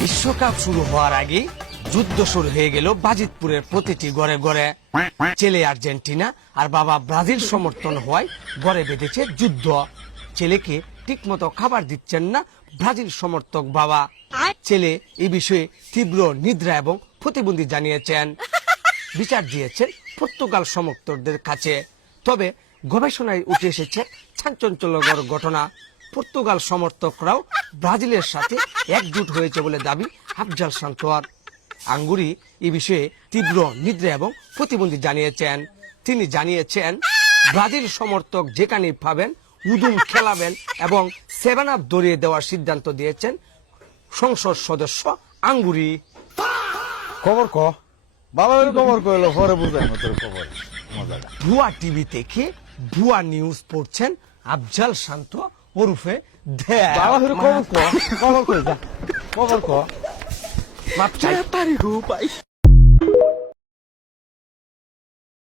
বিশ্বকাপ শুরু হওয়ার আগে যুদ্ধ শুরু হয়ে গেল বাজিতপুরের প্রতিটি ঘরে ঘরে। ছেলে আর্জেন্টিনা আর বাবা ব্রাজিল সমর্থন হওয়ায় ঘরে বেঁধেছে যুদ্ধ। ছেলেকে ঠিকমতো খাবার দিচ্ছেন না ব্রাজিল সমর্থক বাবা। ছেলে এই বিষয়ে তীব্র নিদ্রা এবং প্রতিবন্ধী জানিয়েছেন। বিচার দিয়েছেন পর্তুগাল সমর্থকদের কাছে। তবে গবেষণায় উঠে এসেছে চাঞ্চল্যকর ঘটনা। পর্তুগাল সমর্থকরাও ব্রাজিলের সাথে একজুট হয়েছে বলে দাবি আফজাল শান্তোয়ার। আঙ্গুরি এই বিষয়ে তীব্র নিদ্রা এবং প্রতিবন্ধী জানিয়েছেন। তিনি জানিয়েছেন, ব্রাজিল সমর্থক যেখানে পাবেন উদুম খেলাবেন এবং 7 আপ দরিয়ে দেওয়ার সিদ্ধান্ত দিয়েছেন সংসদ সদস্য আঙ্গুরি। খবর ক বাবা খবর কইলো পরে বুঝাই না তোর খবর মজাটা। ভুয়া টিভি থেকে ভুয়া নিউজ পড়ছেন আফজাল শান্ত ওরফে বাবা খবর কই যা খবর ক মাপ চাই। পারি গো পাই